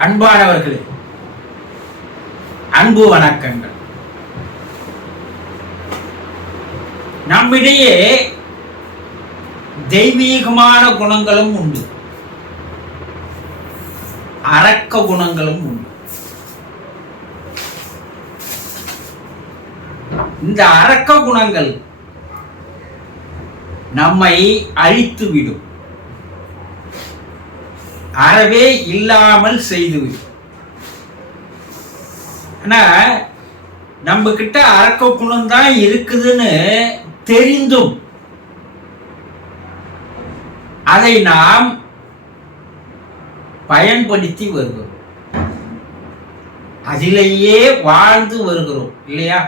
அன்பானவர்களே, அன்பு வணக்கங்கள். நம்மிடையே தெய்வீகமான குணங்களும் உண்டு, அரக்க குணங்களும் உண்டு. இந்த அரக்க குணங்கள் நம்மை அழித்துவிடும், அறவே இல்லாமல் செய்துவிடும். ஆனா நம்ம கிட்ட அரக்க குணம் தான் இருக்குதுன்னு தெரிந்தும் அதை நாம் பயன்படுத்தி வருகிறோம், அதிலேயே வாழ்ந்து வருகிறோம் இல்லையா?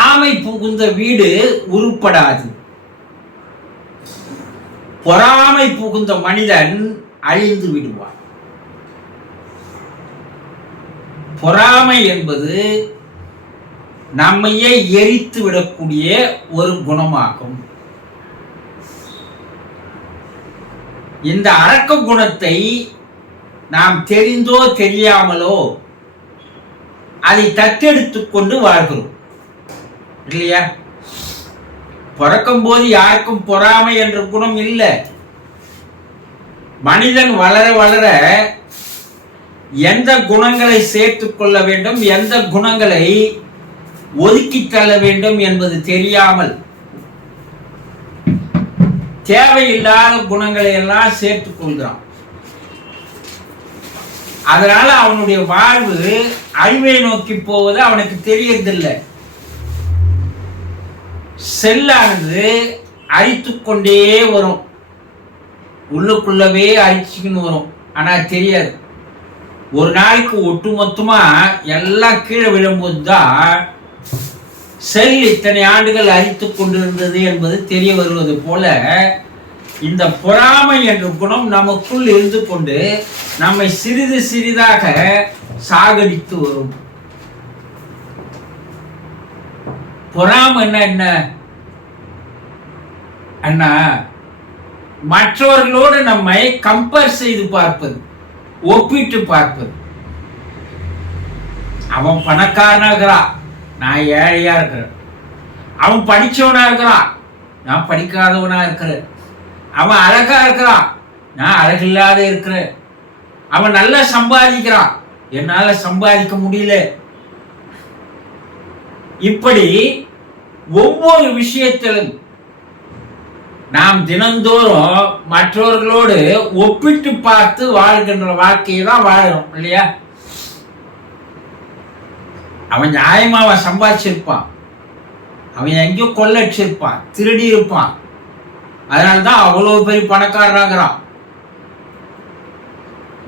ஆமை புகுந்த வீடு உருப்படாது, பொறாமை புகுந்த மனிதன் அழிந்து விடுவான். பொறாமை என்பது நம்மையே எரித்து விடக்கூடிய ஒரு குணமாகும். இந்த அரக்க குணத்தை நாம் தெரிந்தோ தெரியாமலோ அதை தத்தெடுத்துக் கொண்டு வாழ்கிறோம் இல்லையா? பிறக்கும் போது யாருக்கும் பொறாமை என்ற குணம் இல்லை. மனிதன் வளர வளர எந்த குணங்களை சேர்த்துக் கொள்ள வேண்டும், எந்த குணங்களை ஒதுக்கி தள்ள வேண்டும் என்பது தெரியாமல் தேவையில்லாத குணங்களை எல்லாம் சேர்த்துக் கொள்கிறான். அதனால அவனுடைய வாழ்வு அழிவை நோக்கி போவது அவனுக்கு தெரியறதில்லை. செல்லானது அரித்துக் கொண்டே வரும், உள்ளுக்குள்ளவே அரிச்சுக்கின்னு வரும். ஆனா தெரியாது, ஒரு நாளைக்கு ஒட்டுமொத்தமா எல்லாம் கீழே விழும்போது தான் செல் இத்தனை ஆண்டுகள் அரித்துக் கொண்டிருந்தது என்பது தெரிய வருவது போல இந்த பொறாமை என்ற குணம் நமக்குள் இருந்து கொண்டு நம்மை சிறிது சிறிதாக சாகடித்து வரும். பொறாமைன்னா என்ன அண்ணா? மற்றவர்களோடு நம்மை கம்பேர் செய்து பார்ப்பது, ஒப்பிட்டு பார்ப்பது. அவன் பணக்காரனா இருக்கிறான், நான் ஏழையா இருக்கிறேன். அவன் படிச்சவனா இருக்கிறான், நான் படிக்காதவனா இருக்கிறேன். அவன் அழகா இருக்கிறான், நான் அழகில்லாத இருக்கிறேன். அவன் நல்லா சம்பாதிக்கிறான், என்னால சம்பாதிக்க முடியல. இப்படி ஒவ்வொரு விஷயத்திலும் நாம் தினந்தோறும் மற்றவர்களோடு ஒப்பிட்டு பார்த்து வாழ்கின்ற வாழ்க்கையை தான் வாழறோம் இல்லையா? அவன் நியாயமா அவன் சம்பாதிச்சிருப்பான், அவன் எங்கேயோ கொள்ளடிச்சிருப்பான், திருடி இருப்பான், அதனால்தான் அவ்வளவு பெரிய பணக்காரனாகிறான்.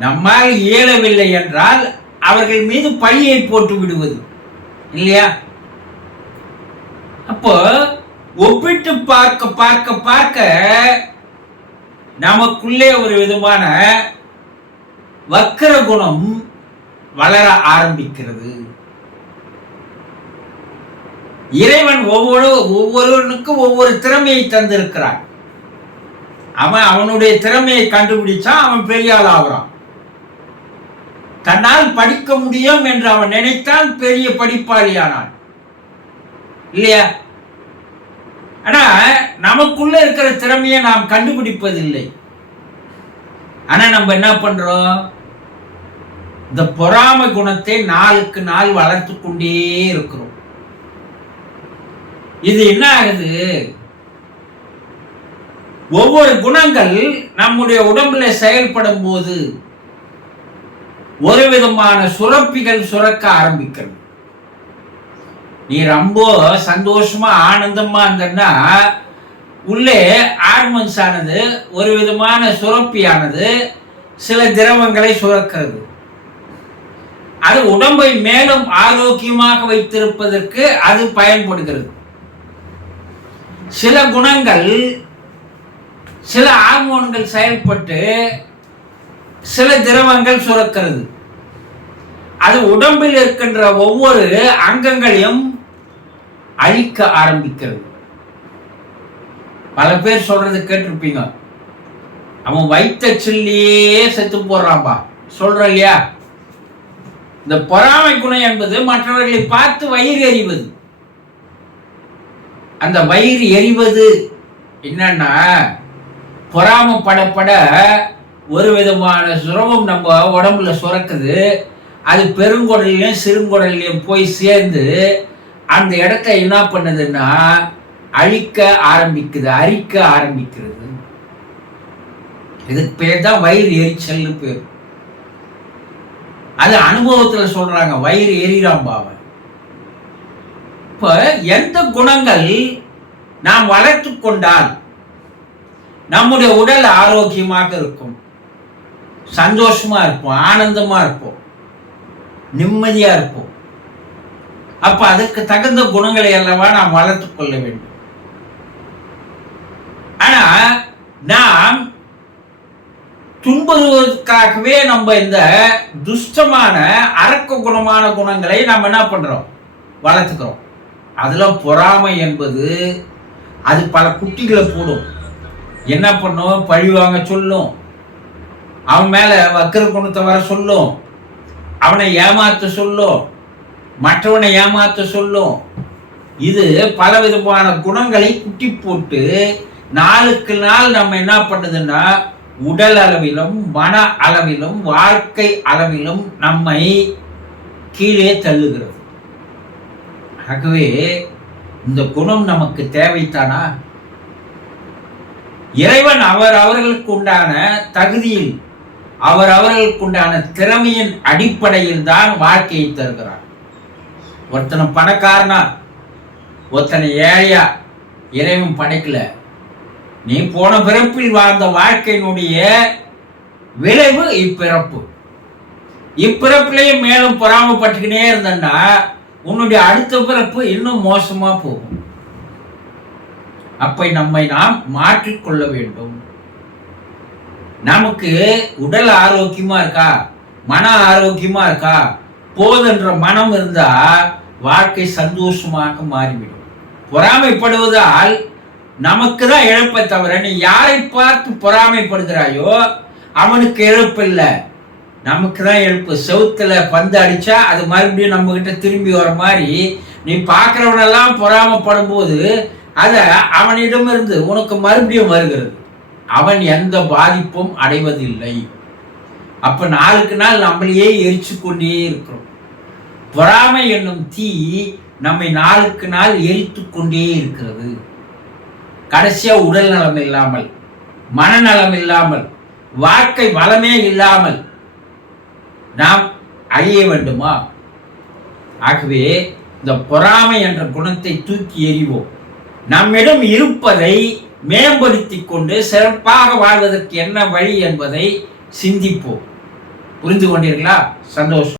நம்மால் இயலவில்லை என்றால் அவர்கள் மீது பழியை போட்டு விடுவது இல்லையா? அப்போ ஒப்பிட்டு பார்க்க பார்க்க பார்க்க நமக்குள்ளே ஒரு விதமான வக்கர குணம் வளர ஆரம்பிக்கிறது. இறைவன் ஒவ்வொருவனுக்கும் ஒவ்வொரு திறமையை தந்திருக்கிறான். அவன் அவனுடைய திறமையை கண்டுபிடிச்சா அவன் பெரிய ஆள் ஆகிறான். தன்னால் படிக்க முடியும் என்று அவன் நினைத்தால் பெரிய படிப்பாளியானான் இல்லையா? ஆனா நமக்குள்ள இருக்கிற திறமையை நாம் கண்டுபிடிப்பதில்லை. ஆனா நம்ம என்ன பண்றோம்? இந்த பொறாமை குணத்தை நாளுக்கு நாள் வளர்த்து கொண்டே இருக்கிறோம். இது என்ன ஆகுது? ஒவ்வொரு குணங்கள் நம்முடைய உடம்புல செயல்படும் போது ஒரு விதமான சுரப்பிகள் சுரக்க ஆரம்பிக்கிறது. நீ ரொம்ப சந்தோஷமா ஆனந்தமா இருந்தன்னா உள்ளே ஹார்மோன்ஸ் ஆனது, ஒரு விதமான சுரப்பியானது சில திரவங்களை சுரக்கிறது. அது உடம்பை மேலும் ஆரோக்கியமாக வைத்திருப்பதற்கு அது பயன்படுகிறது. சில குணங்கள், சில ஹார்மோன்கள் செயல்பட்டு சில திரவங்கள் சுரக்கிறது. அது உடம்பில் இருக்கின்ற ஒவ்வொரு அங்கங்களையும் அழிக்க ஆரம்பிக்கிறது. பல பேர் சொல்றது கேட்டிருப்பீங்க, அவன் வைத்த சில்லியே செத்து போடுறான்பா. சொல்ற இல்லையா? இந்த பொறாமை குணம் என்பது மற்றவர்களை பார்த்து வயிறு எறிவது. அந்த வயிறு எறிவது என்னன்னா, பொறாமப்படப்பட ஒரு விதமான சுரவம் நம்ம உடம்புல சுரக்குது. அது பெருங்குடலையும் சிறுங்குடலையும் போய் சேர்ந்து அந்த இடத்த என்ன பண்ணுதுன்னா அழிக்க ஆரம்பிக்குது, அரிக்க ஆரம்பிக்கிறது. இதுக்கு பேர் தான் வயிறு எரிச்சல்னு பேர். அது அனுபவத்துல சொல்றாங்க, வயிறு எரிராம்பாவ. இப்ப எந்த குணங்கள் நாம் வளர்த்து கொண்டால் நம்முடைய உடல் ஆரோக்கியமாக இருக்கும், சந்தோஷமா இருப்போம், ஆனந்தமா இருப்போம், நிம்மதியா இருப்போம். அப்ப அதுக்கு தகுந்த குணங்களை அல்லவா நாம் வளர்த்துக் கொள்ள வேண்டும். ஆனா நாம் துன்புறுவதற்காகவே நம்ம இந்த துஷ்டமான அரக்க குணமான குணங்களை நாம் என்ன பண்றோம், வளர்த்துக்கிறோம். அதுல பொறாமை என்பது அது பல குட்டிகளை போடும். என்ன பண்ணும், பழி வாங்க சொல்லும், அவன் மேல வக்கர குணத்தை வர சொல்லும், அவனை ஏமாத்த சொல்லும், மற்றவனை ஏமாத்த சொல்லும். இது பல விதமான குணங்களை குட்டி போட்டு நாளுக்கு நாள் நம்ம என்ன பண்ணுதுன்னா உடல் அளவிலும் மன அளவிலும் வாழ்க்கை அளவிலும் நம்மை கீழே தள்ளுகிறது. ஆகவே இந்த குணம் நமக்கு தேவைத்தானா? இறைவன் அவர்களுக்கு உண்டான தகுதியில் அவர்களுக்கு உண்டான திறமையின் அடிப்படையில் தான் வாழ்க்கையை தருகிறார். ஒருத்தனை பணக்காரனா ஒருத்தனை ஏழையா இறைவன் படைக்கல. நீ போன பிறப்பில் வாழ்ந்த வாழ்க்கையினுடைய விளைவு இப்பிறப்பு. இப்பிறப்பிலேயே மேலும் பொறாமப்பட்டுக்கினே இருந்தன்னா உன்னுடைய அடுத்த பிறப்பு இன்னும் மோசமா போகும். அப்ப நம்மை நாம் மாற்றிக்கொள்ள வேண்டும். நமக்கு உடல் ஆரோக்கியமா இருக்கா, மன ஆரோக்கியமா இருக்கா, போதென்ற மனம் இருந்தா வாழ்க்கை சந்தோஷமாக மாறிவிடும். பொறாமைப்படுவதால் நமக்கு தான் இழப்பை தவிர நீ யாரை பார்த்து பொறாமைப்படுகிறாயோ அவனுக்கு இழப்பு இல்லை, நமக்கு தான் இழப்பு. செவுத்துல பந்து அடிச்சா அது மறுபடியும் நம்ம கிட்ட திரும்பி வர மாதிரி நீ பார்க்கிறவனெல்லாம் பொறாமப்படும் போது அதை அவனிடமிருந்து உனக்கு மறுபடியும் வருகிறது. அவன் எந்த பாதிப்பும் அடைவதில்லை. அப்ப நாளுக்கு நாள் நம்மளையே எரிச்சு கொண்டே இருக்கிறோம். பொறாமை என்னும் தீ நம்மை நாளுக்கு நாள் எரித்து கொண்டே இருக்கிறது. கடைசியா உடல் நலம் இல்லாமல், மனநலம் இல்லாமல், வாழ்க்கை வளமே இல்லாமல் நாம் அழிய வேண்டுமா? ஆகவே இந்த பொறாமை என்ற குணத்தை தூக்கி எறிவோம். நம்மிடம் இருப்பதை மேம்படுத்தி கொண்டு சிறப்பாக வாழ்வதற்கு என்ன வழி என்பதை சிந்திப்போம். புரிந்து கொண்டீர்களா? சந்தோஷம்.